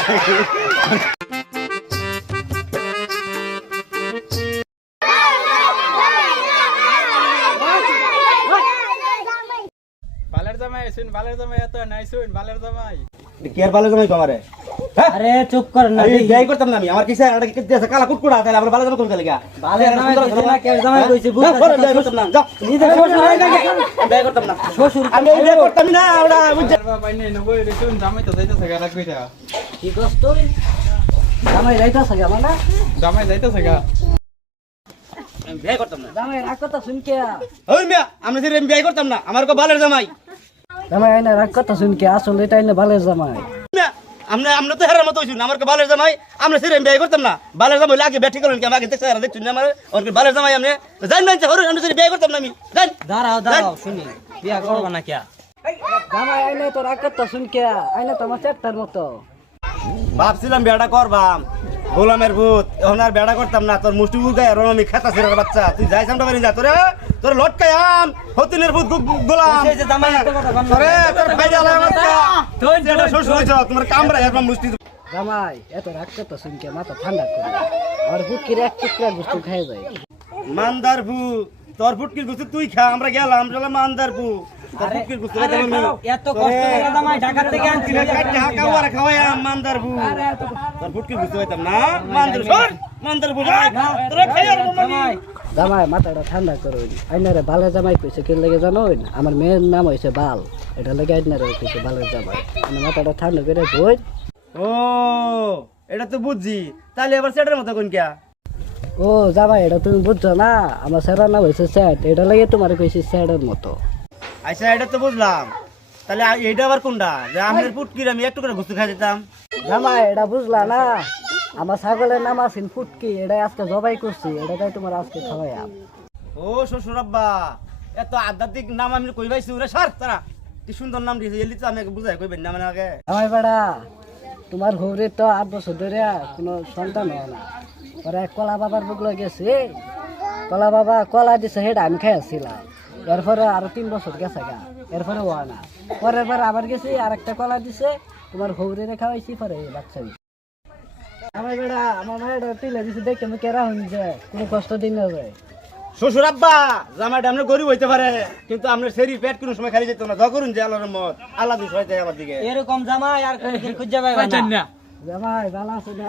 বালের জামাই শুন, বালের জামাই এত নাই শুন, বালের জামাই কে আর বালের জামাই কমারে? আরে চুপ কর না, আমি বিয়ে করতাম না, আমি আমার কিসে একটা কি দিয়েছে কালা কুটকুড়া, তাহলে আমরা বালের জামাই কোন লাগা? বালের জামাই কইছে না, কে জামাই কইছে বুঝছ? বিয়ে করতাম না, যাও নিজে শ্বশুর হয় না, বিয়ে করতাম না, শ্বশুর আমি বিয়ে করতাম না, ওরা বুঝছ? বাবা নেই নবই রে শুন, জামাই তো যাইতেছে গা রাখবিটা, কি কস তুই? জামাই যাইতাছে গেল না? জামাই যাইতেছে গা। আমি বিয়ে করতাম না। জামাই রাগ কথা শুন কে? ওই মিয়া, আমরা সিরে বিয়ে করতাম না, আমার কো বালের জামাই। জামাই আইনা রাগ কথা শুন কে? আসলে এটা আইনা বালের জামাই। মিয়া, আমরা তো হেরার মতো হইছুন, আমার কো বালের জামাই, আমরা সিরে বিয়ে করতাম না। বালের জামাই লাগে বেটি করেন কি আমাকে দেখছ আর দেখছুন আমার ওর বালের জামাই আমনে জান না হরুন আমরা সিরে বিয়ে করতাম না আমি। জান দাঁড়াও শুনি, বিয়া করবা না কে? জামাই আইনা তো রাগ কথা শুন কে? আইনা তো আমার চেষ্টার মতো। ভাবছিলাম বেড়া করবাম, গোলামের ভূত, এখন আর বেড়া করতাম না। তোর মুষ্টি উগায় আর আমি খেতা ছেড়ে বাচ্চা, তুই যাই সামটা বাড়ি যা, তোর লটকাই আম হতিনের ভূত গোলাম তোরে তোর বাইরে আলাই আমার তুই যেটা শ্বশুর হইছ তোমার কামরা এরকম মুষ্টি। জামাই এত রাগ কথা শুন কে? মাথা ঠান্ডা করে, আর বুকির এক টুকরা গোস্ত খাই যায়। মানদার ভূত, তোর ফুটকির গুস্তু তুই খা, আমরা গেলাম চলে মানদার ভূত, তোর ফুটকির গুস্তু খাইতে আমি এত কষ্ট করে জামাই ঢাকা থেকে আনছি, কাউয়ার খাওয়াইয়া মানদার ভূত, তোর ফুটকির গুস্তু খাইতাম না। মানদার শোন, মানদার ভূত তোরা খাইয়ার জামাই জামাই মাথাটা ঠান্ডা করুন। আইনারে বালের জামাই কইছে কে লাগে জানোন? আমার মেয়ের নাম হইছে বাল, এটা লাগে আইনারে কইছে বালের জামাই। মানে মাথাটা ঠান্ডা করে বই। ও এটা তো বুঝছি, তাহলে এবার সেটার মতো কোন কিয়া? ও জামাই এটা তুমি বুঝছো না, আমার স্যারের নাম হইছে স্যাট, এটা লাগে তোমার কইছি স্যারের মতো। আচ্ছা এটা তো বুঝলাম, তাহলে এইটা আবার কোনটা যে আমাদের ফুটকির আমি একটু করে গুস্তু খাই দিতাম? জামাই এটা বুঝলা না, আমার ছাগলের নাম আছেন ফুটকি, এটাই আজকে জবাই করছি, এটাই তোমার আজকে খাওয়াইয়াম। ও শ্বশুর আব্বা, এত আধ্যাত্মিক নাম আমি কই পাইছি ওরে সার তারা কি সুন্দর নাম দিয়েছে, এলি তো আমি বুঝাই কইবেন না মানে আগে। জামাই বেড়া তোমার ঘরে তো 8 বছর ধরে কোনো সন্তান হয় না, পরে কলা বাবার বুকলো গেছে, কলা বাবা কলা দিছে, সেটা আমি খাইছিলাম। এরপরে আরো 3 বছর গেছে গা, এরপরে হয় না। পরের বার আবার গেছি, আর একটা কলা দিছে, তোমার ঘরে খাওয়াইছি, পরে বাচ্চা হইছে। আমার বেড়া আমার মায়ের তিলে দিছে, দেখে আমি কেরা হইনি যে কোনো কষ্ট দিন না যায়। শ্বশুর আব্বা জামাইটা আমরা গরিব হইতে পারে, কিন্তু আপনার শরীর পেট কোনো সময় খালি যেত না। করুন যে আল্লাহর রহমত, আল্লাহ দুষ হইতে আমার দিকে এরকম জামাই আর কোনদিন খুঁজে পাইবা না। জামাই ভালো আছে না?